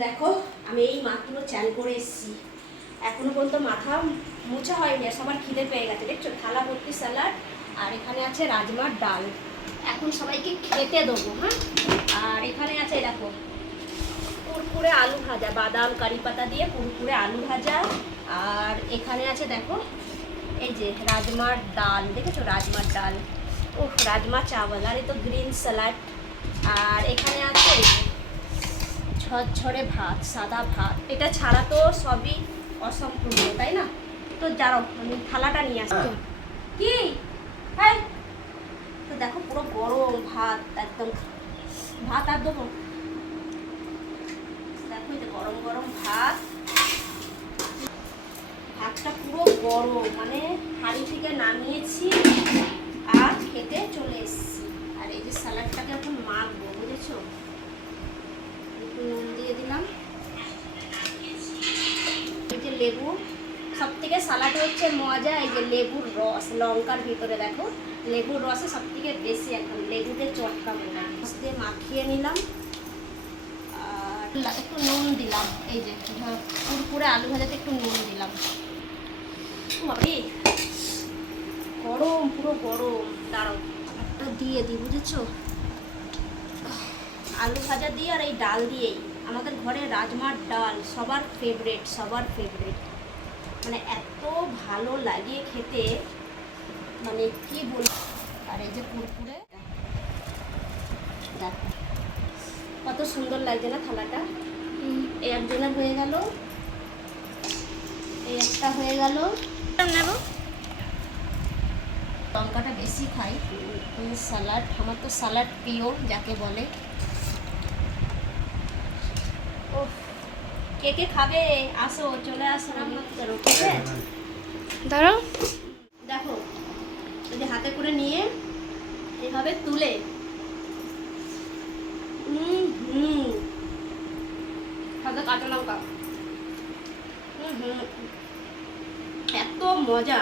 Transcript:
দেখো আমি এই মাত্র চান করে এসেছি, এখনো পর্যন্ত মাথা মোছা হয়নি, সবার খিদে পেয়ে গেছে। দেখছো থালা ভর্তি স্যালাড, আর এখানে আছে রাজমার ডাল। এখন সবাইকে খেতে দেবো। হ্যাঁ, আর এখানে আছে দেখো কুরকুরে আলু ভাজা, বাদাম কারি পাতা দিয়ে কুরকুরে আলু ভাজা। আর এখানে আছে দেখো এই যে রাজমার ডাল, দেখেছো রাজমার ডাল, ও রাজমা চাওয়াল। আর এই তো গ্রিন স্যালাড। আর এখানে আছে ঝরঝরে ভাত, সাদা ভাত। এটা ছাড়া তো সবই অসম্পূর্ণ, তাই না? তো যাও আমি থালাটা নিয়ে আসছি। কি হ্যাঁ, তো দেখো পুরো গরম ভাত, একদম ভাত আর দেবো। দেখো এই যে গরম গরম ভাত, ভাতটা পুরো গরম, মানে হাঁড়ি থেকে নামিয়েছি আর খেতে চলে এসেছি। আর এই যে স্যালাডটাকে এখন মাখবো, বুঝেছো? একটু নুন দিয়ে দিলাম, এই যে লেবু। সব থেকে স্যালাডে হচ্ছে মজা এই যে লেবুর রস, লঙ্কার ভিতরে দেখো লেবুর রসে সব থেকে বেশি একদম লেবুতে চটকাবো। রস দিয়ে মাখিয়ে নিলাম, আর একটু নুন দিলাম। এই যে কুরকুরে আলু ভাজাতে একটু নুন দিলাম। বাবারে গরম, পুরো গরম। দাঁড়াও একটা দিয়ে দিই, বুঝেছো? আলু ভাজা দিয়ে আর এই ডাল দিয়েই, আমাদের ঘরে রাজমার ডাল সবার ফেভারেট, সবার ফেভারেট। মানে এত ভালো লাগে খেতে, মানে কি বল। আর এই যে কুরকুরে দেখো কত সুন্দর লাগছে না থালাটা। এই একজনের হয়ে গেল, এই একটা হয়ে গেল। নেব লঙ্কাটা বেশি খাই। স্যালাড, আমার তো স্যালাড প্রিয় যাকে বলে। ও কে কে খাবে আসো, চলে আসো, রান্না করো, ঠিক আছে? ধরো দেখো এই যে হাতে করে নিয়ে এভাবে তুলে সাথে কাঁচা লঙ্কা, এত মজা।